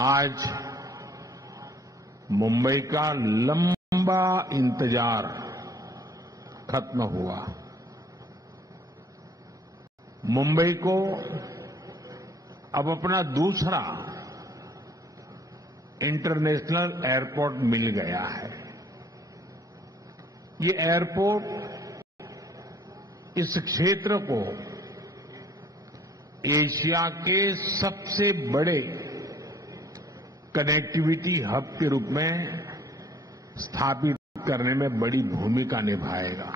आज मुंबई का लंबा इंतजार खत्म हुआ। मुंबई को अब अपना दूसरा इंटरनेशनल एयरपोर्ट मिल गया है। ये एयरपोर्ट इस क्षेत्र को एशिया के सबसे बड़े कनेक्टिविटी हब के रूप में स्थापित करने में बड़ी भूमिका निभाएगा।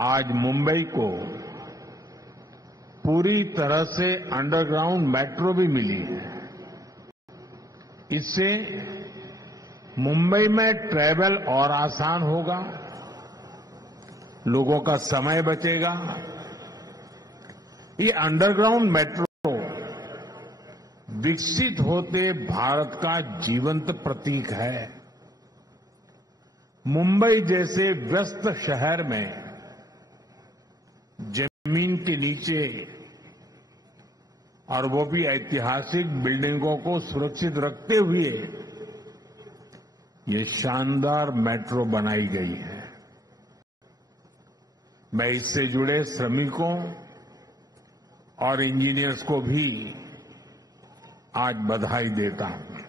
आज मुंबई को पूरी तरह से अंडरग्राउंड मेट्रो भी मिली है। इससे मुंबई में ट्रैवल और आसान होगा, लोगों का समय बचेगा। ये अंडरग्राउंड मेट्रो विकसित होते भारत का जीवंत प्रतीक है। मुंबई जैसे व्यस्त शहर में जमीन के नीचे और वो भी ऐतिहासिक बिल्डिंगों को सुरक्षित रखते हुए ये शानदार मेट्रो बनाई गई है। मैं इससे जुड़े श्रमिकों और इंजीनियर्स को भी आज बधाई देता हूं।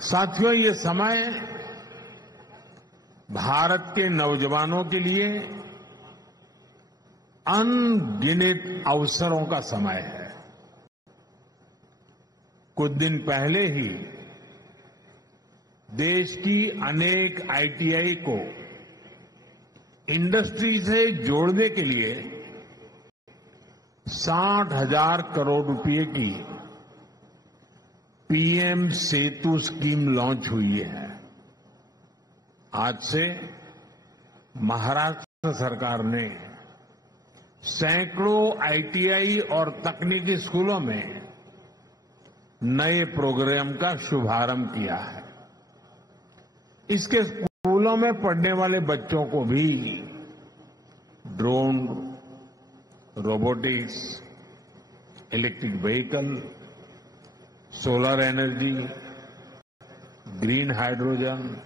साथियों, ये समय भारत के नौजवानों के लिए अनगिनत अवसरों का समय है। कुछ दिन पहले ही देश की अनेक आईटीआई को इंडस्ट्री से जोड़ने के लिए 60,000 करोड़ रुपए की पीएम सेतु स्कीम लॉन्च हुई है। आज से महाराष्ट्र सरकार ने सैकड़ों आईटीआई और तकनीकी स्कूलों में नए प्रोग्राम का शुभारंभ किया है। इसके स्कूलों में पढ़ने वाले बच्चों को भी drone, robotics, electric vehicle, solar energy, green hydrogen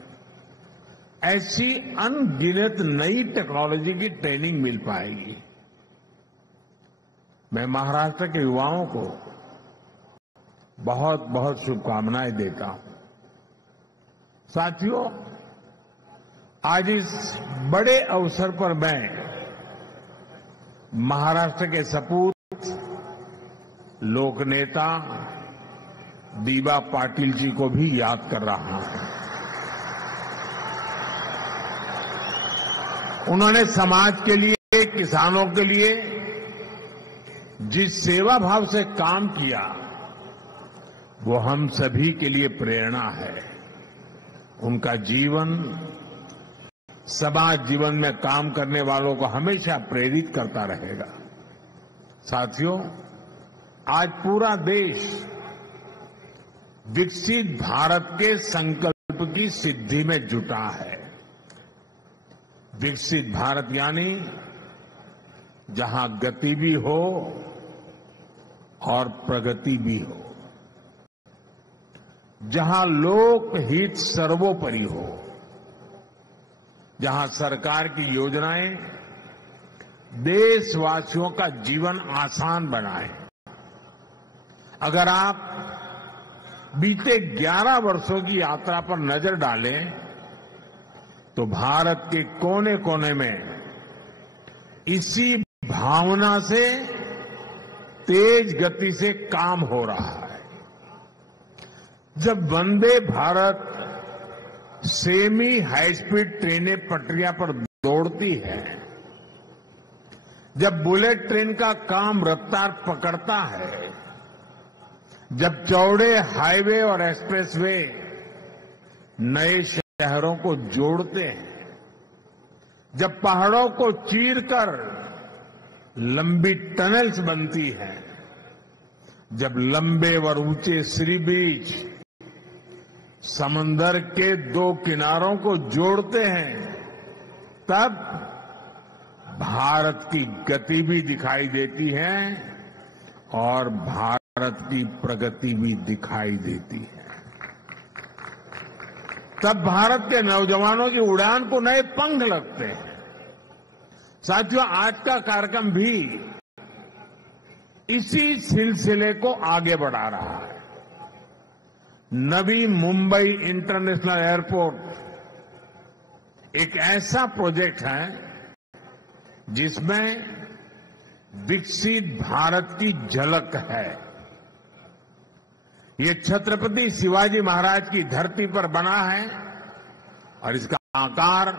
ऐसी अनगिनत नई टेक्नोलॉजी की ट्रेनिंग मिल पाएगी। मैं महाराष्ट्र के युवाओं को बहुत बहुत शुभकामनाएं देता हूं। साथियों, आज इस बड़े अवसर पर मैं महाराष्ट्र के सपूत लोकनेता दीबा पाटिल जी को भी याद कर रहा हूं। उन्होंने समाज के लिए, किसानों के लिए जिस सेवा भाव से काम किया वो हम सभी के लिए प्रेरणा है। उनका जीवन समाज जीवन में काम करने वालों को हमेशा प्रेरित करता रहेगा। साथियों, आज पूरा देश विकसित भारत के संकल्प की सिद्धि में जुटा है। विकसित भारत यानी जहां गति भी हो और प्रगति भी हो, जहां लोकहित सर्वोपरि हो, जहां सरकार की योजनाएं देशवासियों का जीवन आसान बनाए। अगर आप बीते 11 वर्षों की यात्रा पर नजर डालें तो भारत के कोने कोने में इसी भावना से तेज गति से काम हो रहा है। जब Vande Bharat semi high speed ट्रेनें पटरियां पर दौड़ती है, जब बुलेट ट्रेन का काम रफ्तार पकड़ता है, जब चौड़े हाईवे और एक्सप्रेसवे नए शहरों को जोड़ते हैं, जब पहाड़ों को चीरकर लंबी टनल्स बनती हैं, जब लंबे और ऊंचे सी बीच समंदर के दो किनारों को जोड़ते हैं, तब भारत की गति भी दिखाई देती है और भारत की प्रगति भी दिखाई देती है। तब भारत के नौजवानों की उड़ान को नए पंख लगते हैं। साथियों, आज का कार्यक्रम भी इसी सिलसिले को आगे बढ़ा रहा है। नवी मुंबई इंटरनेशनल एयरपोर्ट एक ऐसा प्रोजेक्ट है जिसमें विकसित भारत की झलक है। ये छत्रपति शिवाजी महाराज की धरती पर बना है और इसका आकार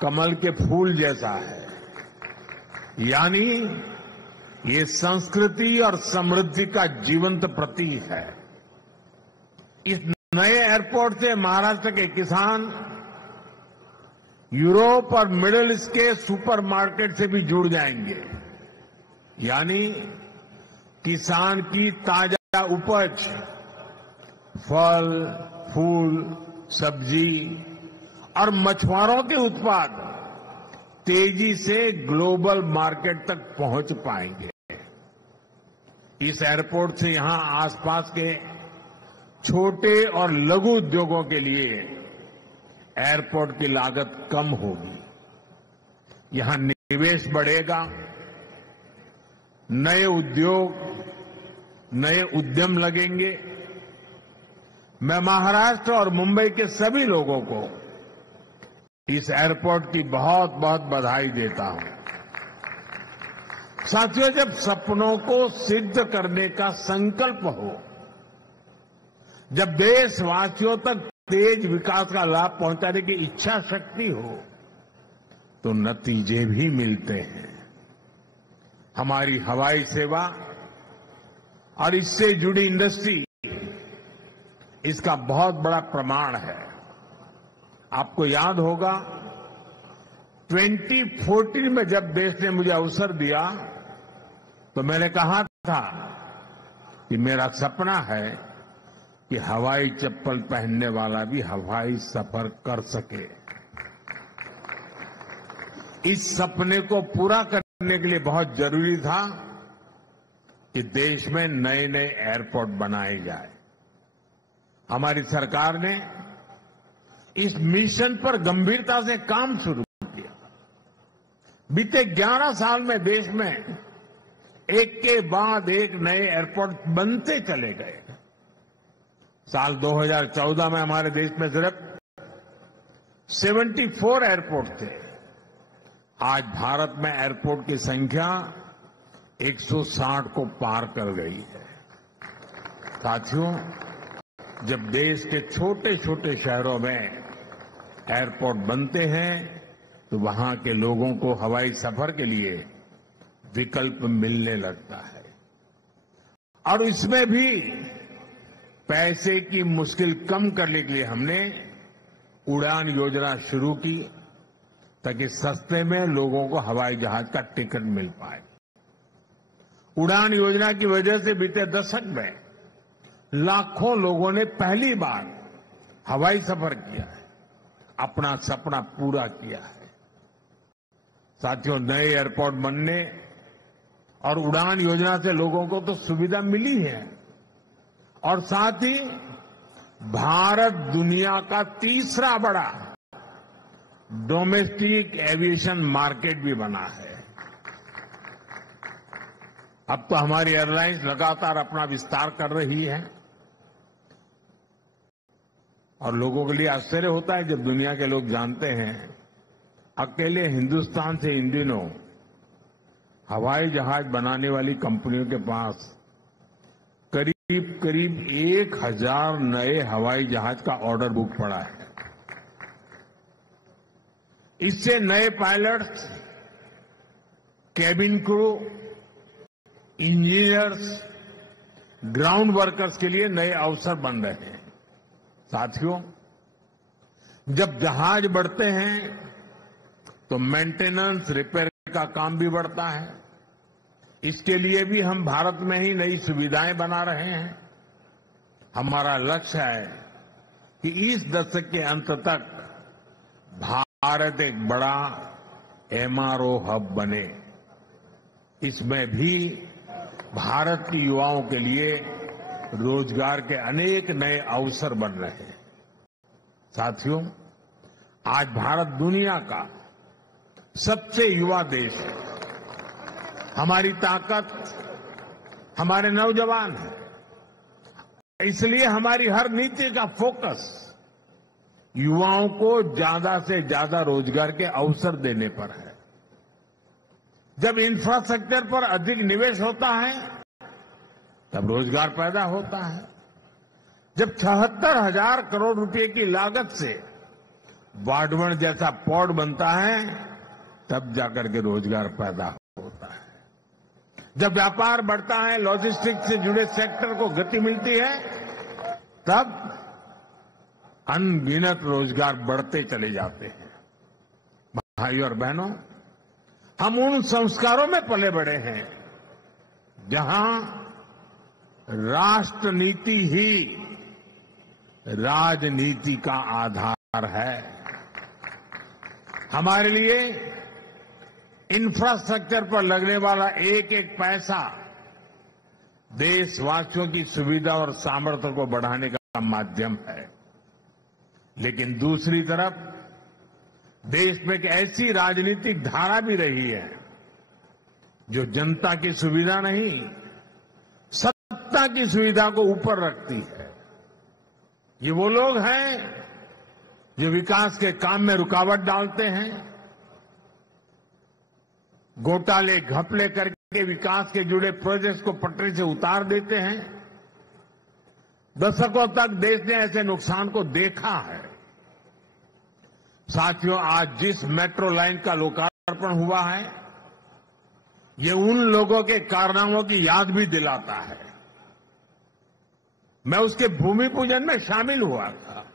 कमल के फूल जैसा है, यानी ये संस्कृति और समृद्धि का जीवंत प्रतीक है। इस नए एयरपोर्ट से महाराष्ट्र के किसान यूरोप और मिडिल ईस्ट के सुपरमार्केट से भी जुड़ जाएंगे, यानी किसान की ताजा उपज, फल, फूल, सब्जी और मछुआरों के उत्पाद तेजी से ग्लोबल मार्केट तक पहुंच पाएंगे। इस एयरपोर्ट से यहां आसपास के छोटे और लघु उद्योगों के लिए एयरपोर्ट की लागत कम होगी। यहां निवेश बढ़ेगा, नए उद्योग, नए उद्यम लगेंगे। मैं महाराष्ट्र और मुंबई के सभी लोगों को इस एयरपोर्ट की बहुत बहुत बधाई देता हूं। साथियों, जब सपनों को सिद्ध करने का संकल्प हो, जब देशवासियों तक तेज विकास का लाभ पहुंचाने की इच्छा शक्ति हो, तो नतीजे भी मिलते हैं। हमारी हवाई सेवा और इससे जुड़ी इंडस्ट्री इसका बहुत बड़ा प्रमाण है। आपको याद होगा 2014 में जब देश ने मुझे अवसर दिया तो मैंने कहा था कि मेरा सपना है कि हवाई चप्पल पहनने वाला भी हवाई सफर कर सके। इस सपने को पूरा करने के लिए बहुत जरूरी था कि देश में नए नए एयरपोर्ट बनाए जाए। हमारी सरकार ने इस मिशन पर गंभीरता से काम शुरू किया। बीते 11 साल में देश में एक के बाद एक नए एयरपोर्ट बनते चले गए। साल 2014 में हमारे देश में सिर्फ 74 एयरपोर्ट थे। आज भारत में एयरपोर्ट की संख्या 160 को पार कर गई है। साथियों, जब देश के छोटे छोटे शहरों में एयरपोर्ट बनते हैं तो वहां के लोगों को हवाई सफर के लिए विकल्प मिलने लगता है। और इसमें भी पैसे की मुश्किल कम करने के लिए हमने उड़ान योजना शुरू की ताकि सस्ते में लोगों को हवाई जहाज का टिकट मिल पाए। उड़ान योजना की वजह से बीते दशक में लाखों लोगों ने पहली बार हवाई सफर किया है, अपना सपना पूरा किया है। साथियों, नए एयरपोर्ट बनने और उड़ान योजना से लोगों को तो सुविधा मिली है और साथ ही भारत दुनिया का तीसरा बड़ा डोमेस्टिक एविएशन मार्केट भी बना है। अब तो हमारी एयरलाइंस लगातार अपना विस्तार कर रही है और लोगों के लिए आश्चर्य होता है जब दुनिया के लोग जानते हैं अकेले हिंदुस्तान से इन दिनों हवाई जहाज बनाने वाली कंपनियों के पास करीब करीब 1000 नए हवाई जहाज का ऑर्डर बुक पड़ा है। इससे नए pilots, cabin crew, engineers, ground workers के लिए नए अवसर बन रहे हैं। साथियों, जब जहाज बढ़ते हैं तो मेंटेनेंस, रिपेयर का काम भी बढ़ता है। इसके लिए भी हम भारत में ही नई सुविधाएं बना रहे हैं। हमारा लक्ष्य है कि इस दशक के अंत तक भारत एक बड़ा एमआरओ हब बने, इसमें भी भारत के युवाओं के लिए रोजगार के अनेक नए अवसर बन रहे हैं। साथियों, आज भारत दुनिया का सबसे युवा देश है। हमारी ताकत हमारे नौजवान हैं। इसलिए हमारी हर नीति का फोकस युवाओं को ज्यादा से ज्यादा रोजगार के अवसर देने पर है। जब इंफ्रास्ट्रक्चर पर अधिक निवेश होता है तब रोजगार पैदा होता है। जब 76,000 करोड़ रुपए की लागत से वाडवण जैसा पोर्ट बनता है तब जाकर के रोजगार पैदा होता है। जब व्यापार बढ़ता है, लॉजिस्टिक्स से जुड़े सेक्टर को गति मिलती है, तब अनगिनत रोजगार बढ़ते चले जाते हैं। भाइयों और बहनों, हम उन संस्कारों में पले बड़े हैं जहां राष्ट्र नीति ही राजनीति का आधार है। हमारे लिए इंफ्रास्ट्रक्चर पर लगने वाला एक एक पैसा देशवासियों की सुविधा और सामर्थ्य को बढ़ाने का माध्यम है। लेकिन दूसरी तरफ देश में एक ऐसी राजनीतिक धारा भी रही है जो जनता की सुविधा नहीं, सत्ता की सुविधा को ऊपर रखती है। ये वो लोग हैं जो विकास के काम में रुकावट डालते हैं, घोटाले घपले करके विकास के जुड़े प्रोजेक्ट्स को पटरी से उतार देते हैं। दशकों तक देश ने ऐसे नुकसान को देखा है। साथियों, आज जिस मेट्रो लाइन का लोकार्पण हुआ है, ये उन लोगों के कारनामों की याद भी दिलाता है। मैं उसके भूमि पूजन में शामिल हुआ था।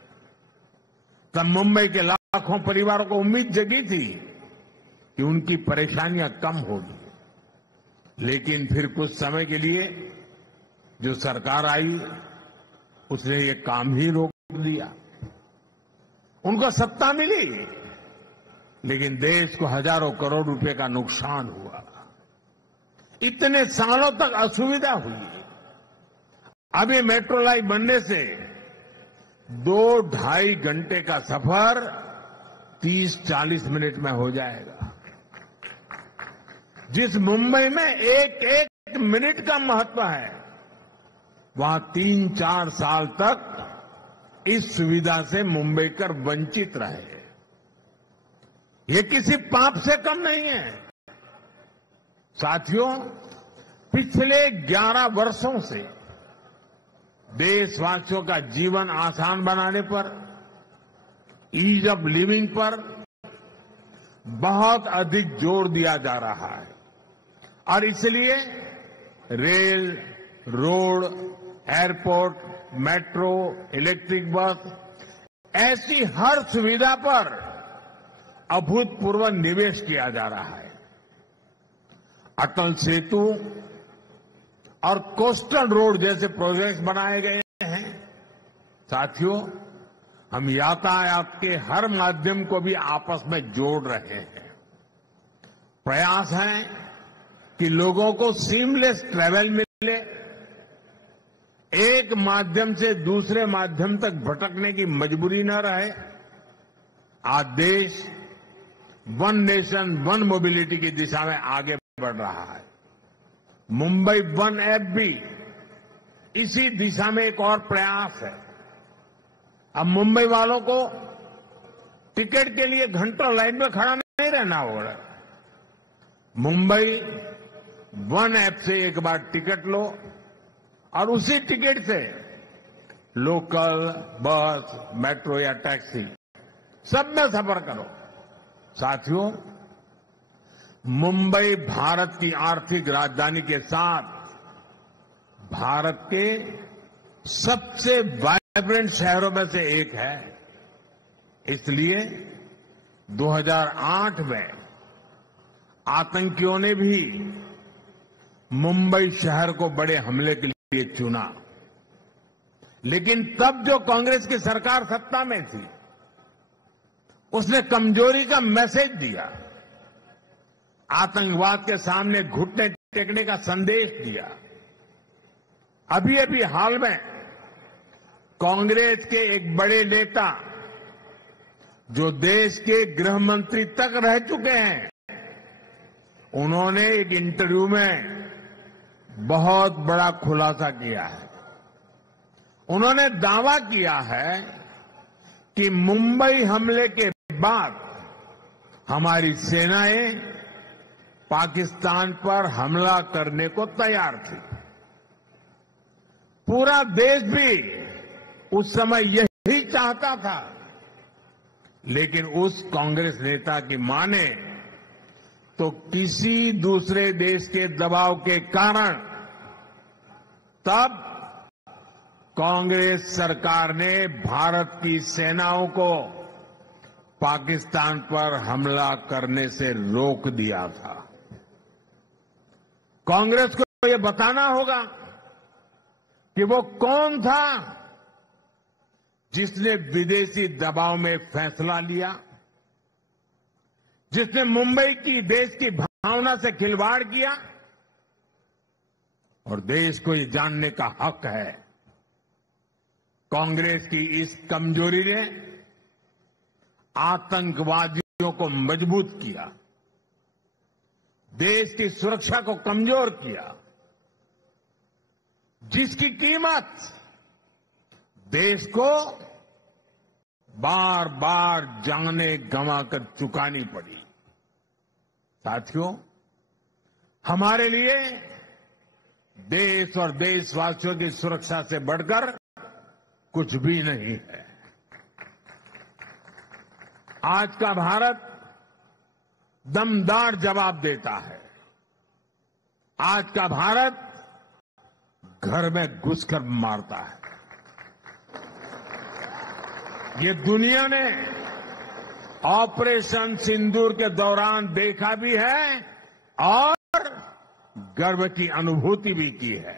तब मुंबई के लाखों परिवारों को उम्मीद जगी थी कि उनकी परेशानियां कम होगी। लेकिन फिर कुछ समय के लिए जो सरकार आई, उसने ये काम ही रोक दिया। उनको सत्ता मिली, लेकिन देश को हजारों करोड़ रुपए का नुकसान हुआ। इतने सालों तक असुविधा हुई। अब ये मेट्रो लाइन बनने से 2-2.5 घंटे का सफर 30-40 मिनट में हो जाएगा। जिस मुंबई में एक एक मिनट का महत्व है, वहां 3-4 साल तक इस सुविधा से मुंबईकर वंचित रहे। ये किसी पाप से कम नहीं है। साथियों, पिछले 11 वर्षों से देशवासियों का जीवन आसान बनाने पर, ईज ऑफ लिविंग पर बहुत अधिक जोर दिया जा रहा है। और इसलिए rail, road, airport, metro, electric bus, ऐसी हर सुविधा पर अभूतपूर्व निवेश किया जा रहा है। अटल सेतु और कोस्टल रोड जैसे प्रोजेक्ट्स बनाए गए हैं। साथियों, हम यातायात के हर माध्यम को भी आपस में जोड़ रहे हैं। प्रयास है कि लोगों को सीमलेस ट्रैवल मिले, एक माध्यम से दूसरे माध्यम तक भटकने की मजबूरी न रहे। आज देश वन नेशन वन मोबिलिटी की दिशा में आगे बढ़ रहा है। मुंबई वन ऐप भी इसी दिशा में एक और प्रयास है। अब मुंबई वालों को टिकट के लिए घंटों लाइन में खड़ा नहीं रहना होगा। मुंबई वन ऐप से एक बार टिकट लो और उसी टिकट से लोकल, बस, मेट्रो या टैक्सी सब में सफर करो। साथियों, मुंबई भारत की आर्थिक राजधानी के साथ भारत के सबसे वाइब्रेंट शहरों में से एक है। इसलिए 2008 में आतंकियों ने भी मुंबई शहर को बड़े हमले के लिए चुना। लेकिन तब जो कांग्रेस की सरकार सत्ता में थी, उसने कमजोरी का मैसेज दिया आतंकवाद के सामने घुटने टेकने का संदेश दिया। अभी अभी हाल में कांग्रेस के एक बड़े नेता जो देश के गृह मंत्री तक रह चुके हैं, उन्होंने एक इंटरव्यू में बहुत बड़ा खुलासा किया है। उन्होंने दावा किया है कि मुंबई हमले के बाद हमारी सेनाएं पाकिस्तान पर हमला करने को तैयार थी। पूरा देश भी उस समय यही चाहता था, लेकिन उस कांग्रेस नेता की माने तो किसी दूसरे देश के दबाव के कारण तब कांग्रेस सरकार ने भारत की सेनाओं को पाकिस्तान पर हमला करने से रोक दिया था। कांग्रेस को यह बताना होगा कि वो कौन था जिसने विदेशी दबाव में फैसला लिया, जिसने मुंबई की देश की भावना से खिलवाड़ किया। और देश को ये जानने का हक है, कांग्रेस की इस कमजोरी ने आतंकवादियों को मजबूत किया, देश की सुरक्षा को कमजोर किया, जिसकी कीमत देश को बार बार जाने गंवाकर चुकानी पड़ी। साथियों, हमारे लिए देश और देशवासियों की सुरक्षा से बढ़कर कुछ भी नहीं है। आज का भारत दमदार जवाब देता है। आज का भारत घर में घुसकर मारता है। ये दुनिया ने ऑपरेशन सिंदूर के दौरान देखा भी है और गर्व की अनुभूति भी की है।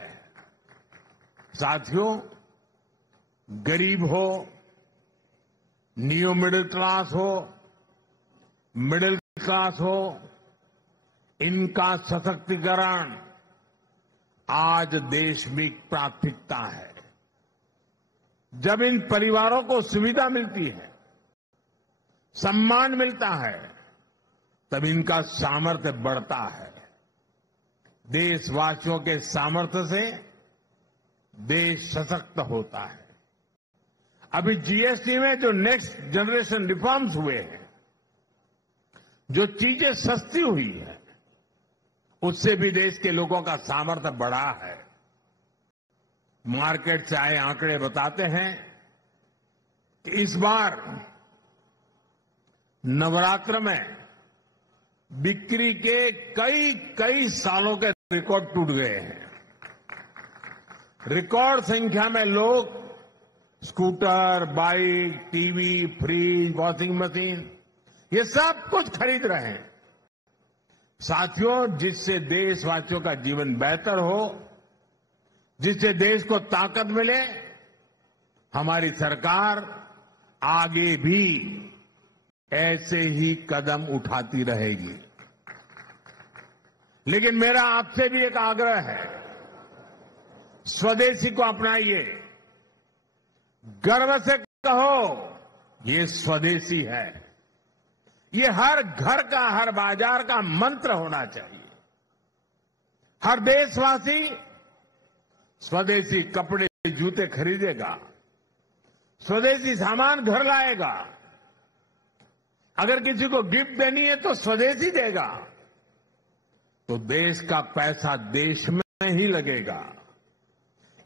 साथियों, गरीब हो, नियो मिडिल क्लास हो, मिडिल क्लास हो, इनका सशक्तिकरण आज देश में प्राथमिकता है। जब इन परिवारों को सुविधा मिलती है, सम्मान मिलता है, तब इनका सामर्थ्य बढ़ता है। देशवासियों के सामर्थ्य से देश सशक्त होता है। अभी जीएसटी में जो नेक्स्ट जनरेशन रिफॉर्म्स हुए हैं, जो चीजें सस्ती हुई है, उससे भी देश के लोगों का सामर्थ्य बढ़ा है। मार्केट से आए आंकड़े बताते हैं कि इस बार नवरात्र में बिक्री के कई सालों के रिकॉर्ड टूट गए हैं। रिकॉर्ड संख्या में लोग scooter, bike, TV, fridge, washing machine, ये सब कुछ खरीद रहे हैं। साथियों, जिससे देशवासियों का जीवन बेहतर हो, जिससे देश को ताकत मिले, हमारी सरकार आगे भी ऐसे ही कदम उठाती रहेगी। लेकिन मेरा आपसे भी एक आग्रह है, स्वदेशी को अपनाइए। गर्व से कहो, ये स्वदेशी है। ये हर घर का, हर बाजार का मंत्र होना चाहिए। हर देशवासी स्वदेशी कपड़े, जूते खरीदेगा, स्वदेशी सामान घर लाएगा। अगर किसी को गिफ्ट देनी है तो स्वदेशी देगा, तो देश का पैसा देश में ही लगेगा।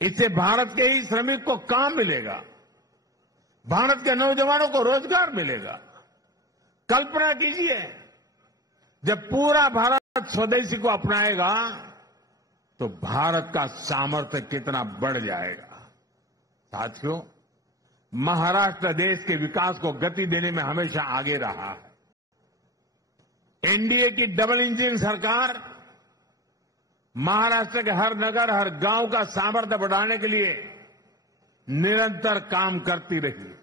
इससे भारत के ही श्रमिक को काम मिलेगा, भारत के नौजवानों को रोजगार मिलेगा। कल्पना कीजिए, जब पूरा भारत स्वदेशी को अपनाएगा तो भारत का सामर्थ्य कितना बढ़ जाएगा। साथियों, महाराष्ट्र देश के विकास को गति देने में हमेशा आगे रहा है। एनडीए की डबल इंजन सरकार महाराष्ट्र के हर नगर, हर गांव का सामर्थ्य बढ़ाने के लिए निरंतर काम करती रही।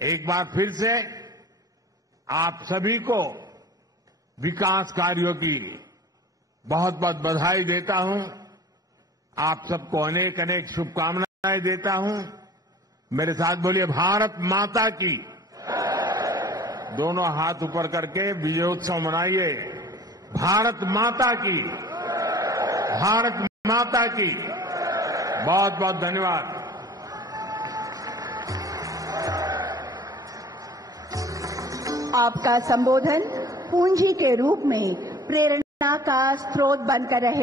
एक बार फिर से आप सभी को विकास कार्यों की बहुत बहुत बधाई देता हूं। आप सबको अनेक अनेक शुभकामनाएं देता हूं। मेरे साथ बोलिए भारत माता की। दोनों हाथ ऊपर करके विजयोत्सव मनाइए। भारत माता की, भारत माता की। बहुत बहुत धन्यवाद। आपका संबोधन पूंजी के रूप में प्रेरणा का स्रोत बनकर रहे।